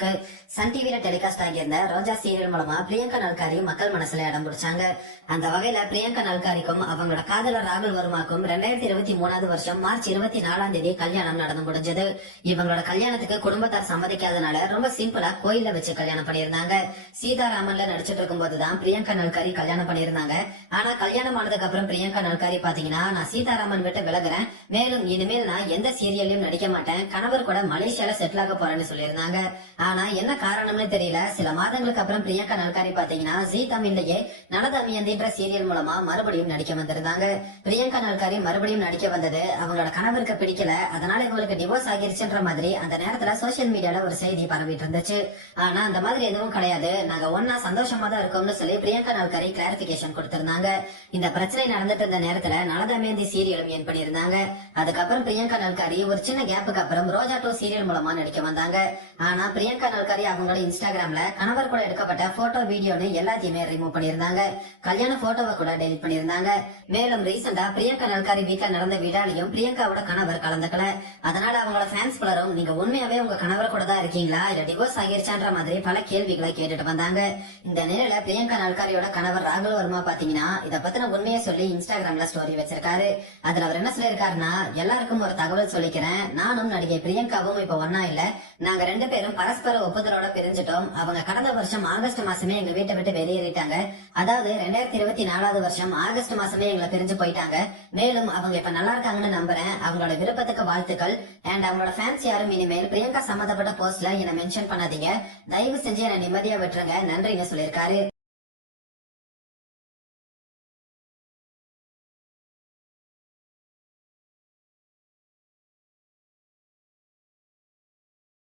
இருக்கு சன் டிவில டெலிகாஸ்ட் ஆகியிருந்த ரோஜா சீரியல் மூலமா பிரியங்கா நல்காரி மக்கள் மனசுல இடம் பிடிச்சாங்க. அந்த வகையில பிரியங்கா நல்காரிக்கும் அவங்களோட காதலர் ராகுல் வர்மாக்கும் ரெண்டாயிரத்தி இருபத்தி மூணாவது வருஷம் மார்ச் இருபத்தி நாலாம் தேதி கல்யாணம் நடந்து முடிஞ்சது. இவங்களோட கல்யாணத்துக்கு குடும்பத்தார் சம்மதிக்காதனால ரொம்ப சிம்பிளா கோயில வச்சு கல்யாணம் பண்ணியிருந்தாங்க. சீதாராமன்ல நடிச்சிட்டு இருக்கும் போதுதான் பிரியங்கா நல்காரி கல்யாணம் பண்ணியிருந்தாங்க. ஆனா கல்யாணம் ஆனதுக்கு அப்புறம் பிரியங்கா நல்காரி பாத்தீங்கன்னா நான் சீதாராமன் விட்டு விலகுறேன். மேலும் இனிமேல் நான் எந்த சீரியல்லையும் நடிக்க மாட்டேன். கணவர் கூட மலேசியால செட்டில் ஆக போறேன்னு சொல்லியிருந்தாங்க. ஆனா என்ன காரணம்னு தெரியல. சில மாதங்களுக்கு அப்புறம் பிரியங்கா நல்காரி பாத்தீங்கன்னா ஜி தமிழ்லயே நலதமியந்தின்ற சீரியல் மூலமா மறுபடியும் நடிக்க வந்திருந்தாங்க. பிரியங்கா நல்காரி மறுபடியும் நடிக்க வந்தது. அவங்களோட கணவருக்கு பிடிக்கல. அதனால இவங்களுக்கு டிவோர்ஸ் ஆகிருச்சுன்ற மாதிரி அந்த நேரத்துல சோசியல் மீடியால ஒரு செய்தி பரவிட்டு இருந்துச்சு. ஆனா அந்த மாதிரி எதுவும் கிடையாது. நாங்க ஒன்னா சந்தோஷமா தான் இருக்கோம்னு சொல்லி பிரியங்கா நல்காரி கிளாரிபிகேஷன் கொடுத்திருந்தாங்க. இந்த பிரச்சனை நடந்துட்டு இருந்த நேரத்துல நலதமேந்தி சீரியலும் ஏன் பண்ணியிருந்தாங்க? அதுக்கப்புறம் பிரியங்கா நல்காரி ஒரு சின்ன கேப்புக்கு அப்புறம் ரோஜா டூ சீரியல் மூலமா நடிக்க வந்தாங்க. ஆனா பிரியங்கா நல்காரி அவங்களோட இன்ஸ்டாகிராம்ல கணவர் கூட எடுக்கப்பட்ட போட்டோ வீடியோன்னு எல்லாத்தையுமே ரிமூவ் பண்ணியிருந்தாங்க. கல்யாண போட்டோவை கூட டெலிட் பண்ணியிருந்தாங்க. மேலும் ரீசெண்டா பிரியங்கா நல்காரி வீட்டுல நடந்த விழாலையும் பிரியங்காவோட கணவர் கலந்துக்கல. அதனால அவங்களோட ஃபேன்ஸ் பலரும் நீங்க உண்மையாவே உங்க கணவர் கூட தான் இருக்கீங்களா? இல்ல டிவோர்ஸ் ஆகிருச்சான்ற மாதிரி பல கேள்விகளை கேட்டுட்டு வந்தாங்க. இந்த நிலையில பிரியங்கா நல்காரியோட கணவர் ராகுல் வர்மா பாத்தீங்கன்னா இத பத்தின உண்மையை சொல்லி இன்ஸ்டாகிராம்ல ஸ்டோரி வச்சிருக்காரு. அதுல அவர் என்ன சொல்லியிருக்காருன்னா எல்லாருக்கும் ஒரு தகவல் சொல்லிக்கிறேன். நானும் நடிகை பிரியங்காவும் இப்ப ஒன்னா இல்ல. நாங்க ரெண்டு பேரும் பரஸ்பர ஒப்புதலோட பிரிஞ்சிட்டோம். அவங்க கடந்த வருஷம் ஆகஸ்ட் மாசமே எங்க வீட்டை விட்டு வெளியேறிட்டாங்க. அதாவது ரெண்டாயிரத்தி இருபத்தி நாலாவது வருஷம் ஆகஸ்ட் மாசமே எங்களை பிரிஞ்சு போயிட்டாங்க. மேலும் அவங்க இப்ப நல்லா இருக்காங்கன்னு நம்புறேன். அவங்களோட விருப்பத்துக்கு வாழ்த்துக்கள். அண்ட் அவங்களோட ஃபேன்ஸ் யாரும் இனிமேல் பிரியங்கா சம்பந்தப்பட்ட போஸ்ட்ல என்ன மென்ஷன் பண்ணாதீங்க. தயவு செஞ்சு என்ன நிம்மதியா விட்டுருங்க. நன்றின்னு சொல்லியிருக்காரு.